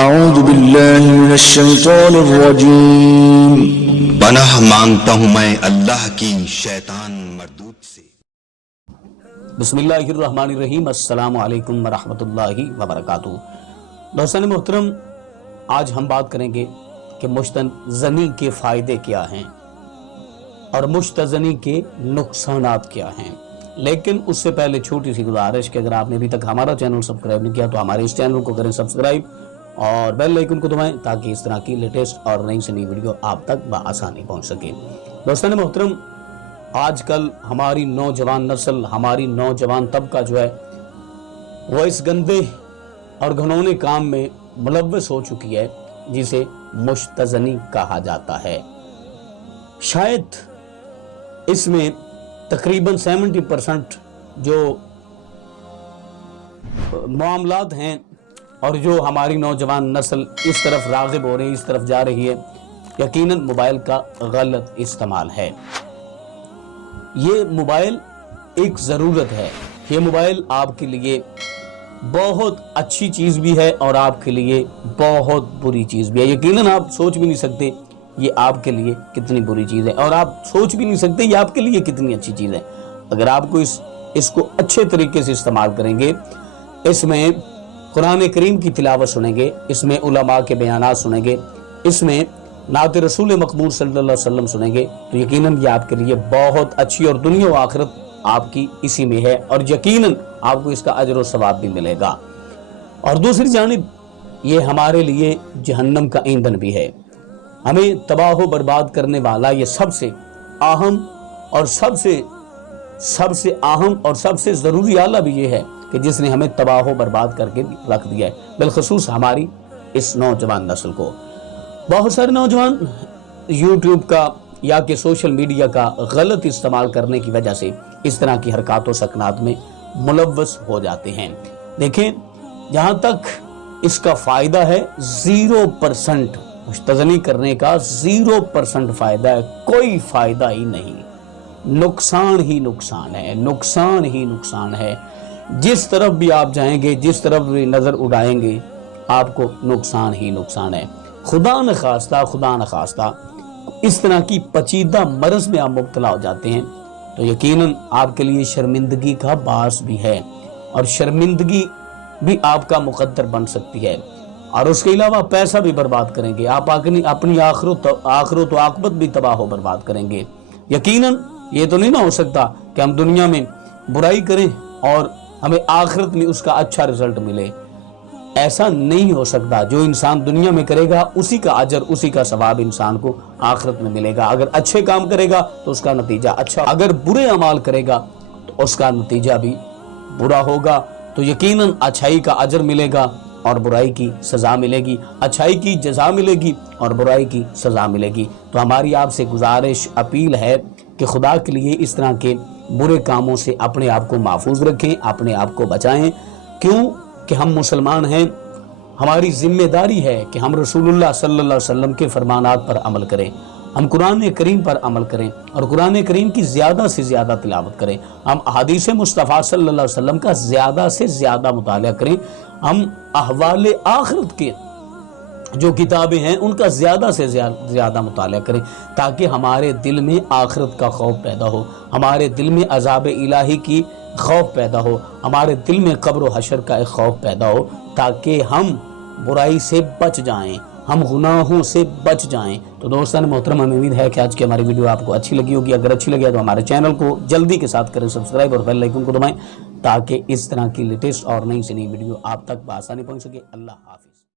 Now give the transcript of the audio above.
اعوذ باللہ من الشیطان الرجیم۔ پناہ مانگتا ہوں میں اللہ کی شیطان مردود سے۔ بسم اللہ الرحمن الرحیم۔ السلام علیکم ورحمۃ اللہ وبرکاتہ۔ دوستان محترم، آج ہم بات کریں گے کہ مستزنی کے فائدے کیا ہیں اور مستزنی کے نقصانات کیا ہیں، لیکن اس سے پہلے چھوٹی سی گزارش کہ اگر آپ نے ابھی تک ہمارا چینل سبسکرائب نہیں کیا تو ہمارے اس چینل کو کریں سبسکرائب اور بیل آئیکن کو دبائیں تاکہ اس طرح کی لیٹسٹ اور نئی سے نئی ویڈیو آپ تک بآسانی پہنچ سکے۔ دوستان محترم، آج کل ہماری نوجوان نسل، ہماری نوجوان طبقہ جو ہے وہ اس گندے اور گھنونے کام میں ملوث ہو چکی ہے جسے مستزنی کہا جاتا ہے۔ شاید اس میں تقریباً 70% جو معاملات ہیں اور جو ہماری نوجوان نسل اس طرف راغب ہو رہی ہے، اس طرف جا رہی ہے، یقیناً موبائل کا غلط استعمال ہے۔ یہ موبائل ایک ضرورت ہے، یہ موبائل آپ کے لیے بہت اچھی چیز بھی ہے اور آپ کے لیے بہت بری چیز بھی ہے۔ یقیناً آپ سوچ بھی نہیں سکتے یہ آپ کے لیے کتنی بری چیز ہے، اور آپ سوچ بھی نہیں سکتے یہ آپ کے لیے کتنی اچھی چیز ہے۔ اگر آپ کو اس کو اچھے طریقے سے استعمال کریں گے، اس میں قرآن کریم کی تلاوت سنیں گے، اس میں علماء کے بیانات سنیں گے، اس میں نعت رسول مقبول صلی اللہ علیہ وسلم سنیں گے، تو یقیناً یہ آپ کے لیے بہت اچھی، اور دنیا و آخرت آپ کی اسی میں ہے، اور یقیناً آپ کو اس کا اجر و ثواب بھی ملے گا۔ اور دوسری جانب یہ ہمارے لیے جہنم کا ایندھن بھی ہے۔ ہمیں تباہ و برباد کرنے والا یہ سب سے اہم اور سب سے اہم اور سب سے ضروری آلہ بھی یہ ہے کہ جس نے ہمیں تباہ و برباد کر کے رکھ دیا ہے، بالخصوص ہماری اس نوجوان نسل کو۔ بہت سارے نوجوان یوٹیوب کا یا کہ سوشل میڈیا کا غلط استعمال کرنے کی وجہ سے اس طرح کی حرکات و سکنات میں ملوث ہو جاتے ہیں۔ دیکھیں، جہاں تک اس کا فائدہ ہے 0%، مستزنی کرنے کا 0% فائدہ ہے، کوئی فائدہ ہی نہیں، نقصان ہی نقصان ہے، نقصان ہی نقصان ہے۔ جس طرف بھی آپ جائیں گے، جس طرف بھی نظر اڑائیں گے، آپ کو نقصان ہی نقصان ہے۔ خدا نخواستہ اس طرح کی پیچیدہ مرض میں آپ مبتلا ہو جاتے ہیں تو یقیناً آپ کے لیے شرمندگی کا باعث بھی ہے، اور شرمندگی بھی آپ کا مقدر بن سکتی ہے، اور اس کے علاوہ پیسہ بھی برباد کریں گے آپ، اپنی آخرت و عاقبت بھی تباہ و برباد کریں گے۔ یقیناً یہ تو نہیں نہ ہو سکتا کہ ہم دنیا میں برائی کریں اور ہمیں آخرت میں اس کا اچھا رزلٹ ملے، ایسا نہیں ہو سکتا۔ جو انسان دنیا میں کرے گا اسی کا اجر، اسی کا ثواب انسان کو آخرت میں ملے گا۔ اگر اچھے کام کرے گا تو اس کا نتیجہ اچھا، اگر برے اعمال کرے گا تو اس کا نتیجہ بھی برا ہوگا۔ تو یقیناً اچھائی کا اجر ملے گا اور برائی کی سزا ملے گی، اچھائی کی جزا ملے گی اور برائی کی سزا ملے گی۔ تو ہماری آپ سے گزارش، اپیل ہے کہ خدا کے لیے اس طرح کے برے کاموں سے اپنے آپ کو محفوظ رکھیں، اپنے آپ کو بچائیں۔ کیوں کہ ہم مسلمان ہیں، ہماری ذمہ داری ہے کہ ہم رسول اللہ صلی اللہ علیہ وسلم کے فرمانات پر عمل کریں، ہم قرآن کریم پر عمل کریں اور قرآن کریم کی زیادہ سے زیادہ تلاوت کریں، ہم احادیث مصطفیٰ صلی اللہ علیہ وسلم کا زیادہ سے زیادہ مطالعہ کریں، ہم احوال آخرت کے جو کتابیں ہیں ان کا زیادہ سے زیادہ مطالعہ کریں، تاکہ ہمارے دل میں آخرت کا خوف پیدا ہو، ہمارے دل میں عذاب الہی کی خوف پیدا ہو، ہمارے دل میں قبر و حشر کا ایک خوف پیدا ہو، تاکہ ہم برائی سے بچ جائیں، ہم گناہوں سے بچ جائیں۔ تو دوستان محترم، ہمیں امید ہے کہ آج کی ہماری ویڈیو آپ کو اچھی لگی ہوگی۔ اگر اچھی لگی تو ہمارے چینل کو جلدی کے ساتھ کریں سبسکرائب اور بیل آئیکن کو دبائیں تاکہ اس طرح کی لیٹسٹ اور نئی سے نئی ویڈیو آپ تک بآسانی پہنچ سکے۔ اللہ حافظ۔